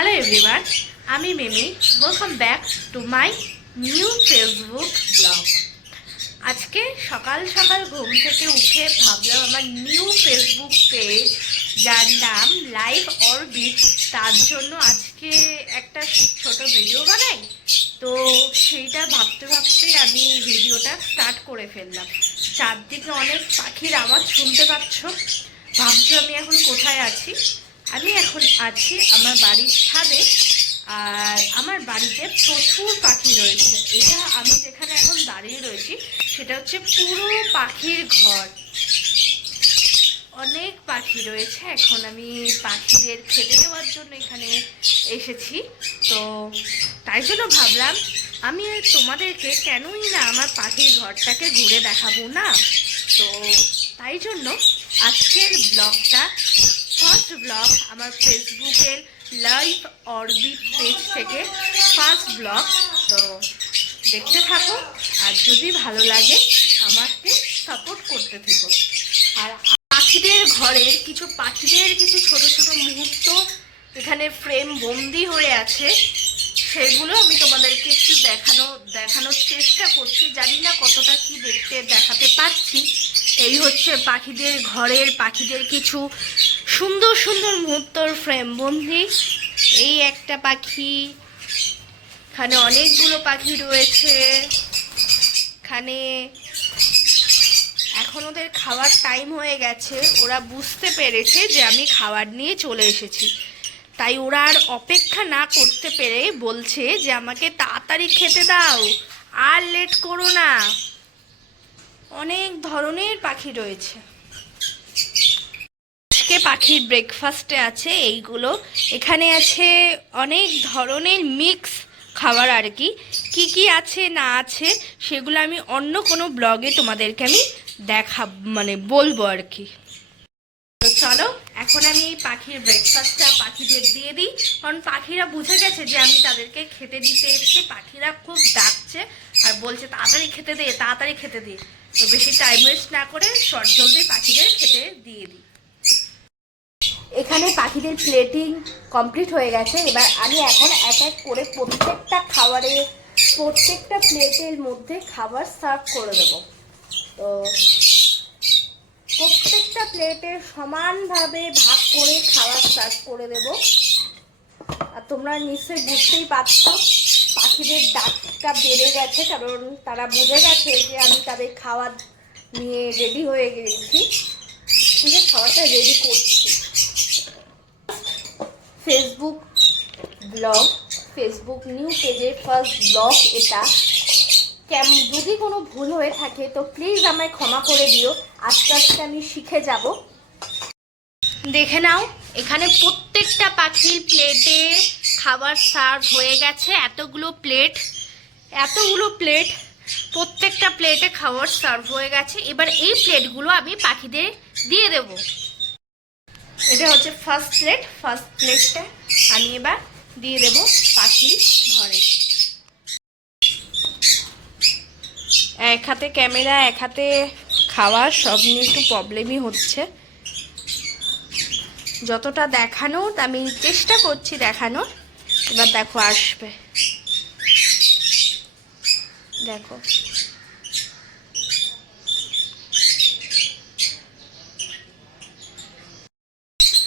Hello everyone, আমি Mimi. Welcome back to my new Facebook blog. আজকে সকাল সকাল ঘুম থেকে উঠে ভাবলাম আমার নিউ ফেসবুক পেজ, যার নাম লাইফ অরবিট, তার জন্য আজকে একটা ছোট ভিডিও বানাই। তো সেইটা ভাবতে ভাবতেই আমি ভিডিওটা স্টার্ট করে ফেললাম। চারদিকে অনেক পাখির আওয়াজ শুনতে পাচ্ছ। ভাবছো আমি এখন কোথায় আছি? আমি এখন আছি আমার বাড়ির ছাদে। আর আমার বাড়িতে প্রচুর পাখি রয়েছে। এটা আমি যেখানে এখন দাঁড়িয়ে রয়েছি সেটা হচ্ছে পুরো পাখির ঘর। অনেক পাখি রয়েছে। এখন আমি পাখিদের খেতে দেওয়ার জন্য এখানে এসেছি। তো তাই জন্য ভাবলাম আমি তোমাদেরকে কেনই না আমার পাখির ঘরটাকে ঘুরে দেখাবো না। তো তাই জন্য আজকের ব্লগটা ফার্স্ট ব্লগ আমার ফেসবুকের লাইফ অরবিট পেজ থেকে ফার্স্ট ব্লগ। তো দেখতে থাকো, আর যদি ভালো লাগে আমাকে সাপোর্ট করতে থেকো। আর পাখিদের ঘরের পাখিদের কিছু ছোট ছোট মুহূর্ত এখানে ফ্রেম বন্দি হয়ে আছে, সেগুলো আমি তোমাদেরকে একটু দেখানোর চেষ্টা করছি। জানি না কতটা কি দেখাতে পারছি। এই হচ্ছে পাখিদের ঘরের পাখিদের কিছু সুন্দর সুন্দর মুহূর্তর ফ্রেম বন্দি। এই একটা পাখি, এখানে অনেকগুলো পাখি রয়েছে। এখানে এখন ওদের খাওয়ার টাইম হয়ে গেছে, ওরা বুঝতে পেরেছে যে আমি খাবার নিয়ে চলে এসেছি। তাই ওরা আর অপেক্ষা না করতে পেরে বলছে যে আমাকে তাড়াতাড়ি খেতে দাও, আর লেট করো না। অনেক ধরনের পাখি রয়েছে। আজকে পাখির ব্রেকফাস্টে আছে এইগুলো। এখানে আছে অনেক ধরনের মিক্স খাবার, আর কি কি আছে না আছে সেগুলো আমি অন্য কোনো ব্লগে তোমাদেরকে আমি বলবো আর কি। তো চলো এখন আমি এই পাখির ব্রেকফাস্টটা পাখিদের দিয়ে দিই, কারণ পাখিরা বুঝে গেছে যে আমি তাদেরকে খেতে দিতে এসেছি। পাখিরা খুব ডাকছে আর বলছে তাড়াতাড়ি খেতে দে, তাড়াতাড়ি খেতে দে। তো বেশি টাইম ওয়েস্ট না করে শর্ট জলদি পাখিদের খেতে দিয়ে দিই। এখানে পাখিদের প্লেটিং কমপ্লিট হয়ে গেছে। এবার আমি এখন এক এক করে প্রত্যেকটা প্লেটের মধ্যে খাবার সার্ভ করে দেবো। তো প্রত্যেকটা প্লেটে সমানভাবে ভাগ করে খাবার সার্ভ করে দেব। আর তোমরা নিশ্চয়ই বুঝতেই পারছো পাখিদের ডাকটা বেড়ে গেছে, কারণ তারা বুঝে গেছে যে আমি তাদের খাবার নিয়ে রেডি হয়ে গেছি। ঠিক খাবারটা রেডি করছি। ফেসবুক নিউ পেজের ফার্স্ট ব্লগ এটা। যদি কোনো ভুল হয়ে থাকে তো প্লিজ আমায় ক্ষমা করে দিও। আস্তে আস্তে আমি শিখে যাব। দেখে নাও এখানে প্রত্যেকটা পাখির প্লেটে খাবার সার্ভ হয়ে গেছে। এতগুলো প্লেট প্রত্যেকটা প্লেটে খাবার সার্ভ হয়ে গেছে। এবার এই প্লেটগুলো আমি পাখিদের দিয়ে দেব। এটা হচ্ছে ফার্স্ট প্লেটটা আমি এবার দিয়ে দেব পাখির ঘরে। এক হাতে ক্যামেরা, এক হাতে খাওয়া, সব নিয়ে একটু প্রবলেমই হচ্ছে। যতটা দেখানোর আমি চেষ্টা করছি দেখানোর। এবার দেখো আসবে, দেখো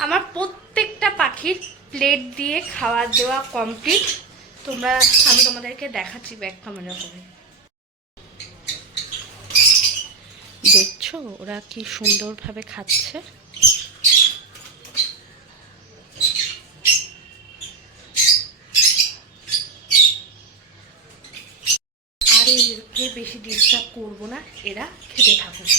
আমার প্রত্যেকটা পাখির প্লেট দিয়ে খাওয়া দেওয়া কমপ্লিট। আমি তোমাদেরকে দেখাচ্ছি ব্যাক ক্যামেরা করে। দেখছো ওরা কি সুন্দরভাবে খাচ্ছে। আর এর বেশি ডিস্টার্ব করবো না, এরা খেতে থাকুক।